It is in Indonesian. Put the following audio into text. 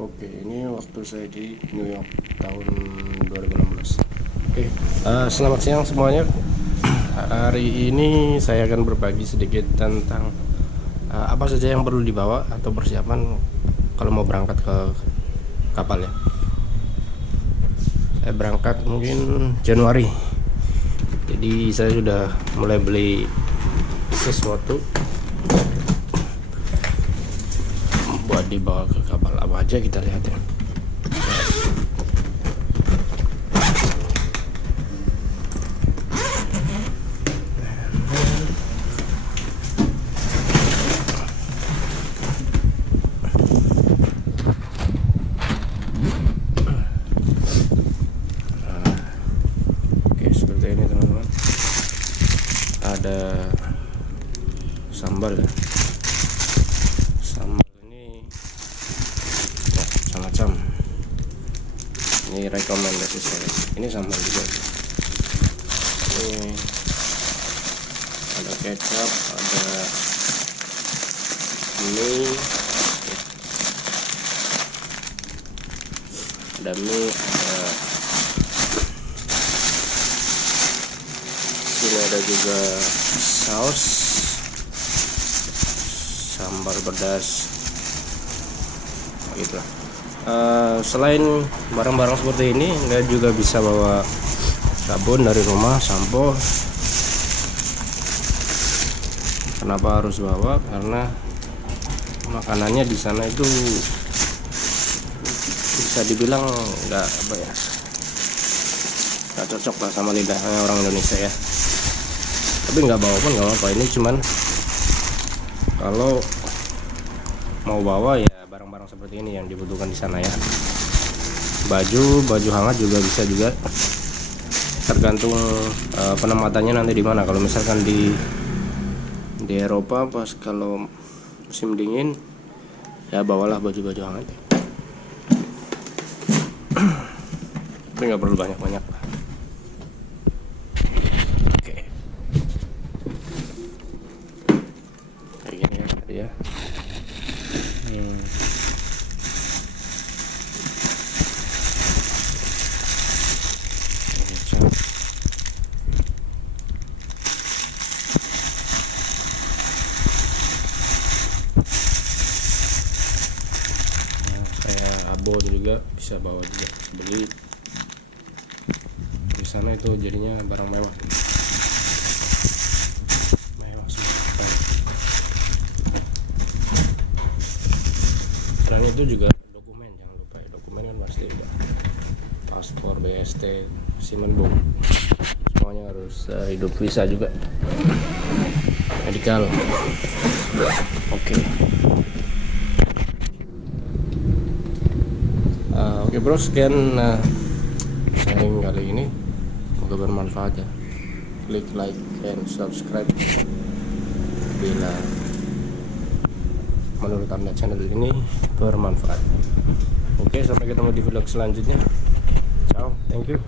Oke, ini waktu saya di New York tahun 2016. Oke, selamat siang semuanya. Hari ini saya akan berbagi sedikit tentang apa saja yang perlu dibawa atau persiapan kalau mau berangkat ke kapal ya. Saya berangkat mungkin Januari, jadi saya sudah mulai beli sesuatu buat dibawa ke kapal. Apa aja kita lihat ya. Oke, seperti ini teman-teman. Ada sambal ya. Sambal ini macam-macam. Ini rekomendasi saya. Ini sambal juga. Ini ada kecap, ada mie, ada sini ada juga saus sambal pedas gitu. Selain barang-barang seperti ini, Anda juga bisa bawa sabun dari rumah, sampo. Kenapa harus bawa? Karena makanannya di sana itu bisa dibilang nggak cocok lah sama lidahnya orang Indonesia ya. Tapi nggak bawa pun nggak apa-apa. Ini cuman kalau mau bawa ya barang-barang seperti ini yang dibutuhkan di sana ya. Baju hangat juga bisa juga, tergantung penempatannya nanti di mana. Kalau misalkan di Eropa pas kalau musim dingin ya bawalah baju hangat. Tapi nggak perlu banyak-banyak. Oke, kayak gini ya. Saya abon juga bisa bawa juga, beli di sana itu jadinya barang mewah semua. Dan itu juga dokumen, jangan lupa ya, dokumen kan pasti udah paspor, BST, Simenbook, semuanya harus hidup visa juga, medical. Oke. Oke bro, sekian sharing kali ini, semoga bermanfaat ya. Klik like and subscribe bila menurut Anda channel ini bermanfaat. Oke, sampai ketemu di vlog selanjutnya. Ciao, thank you.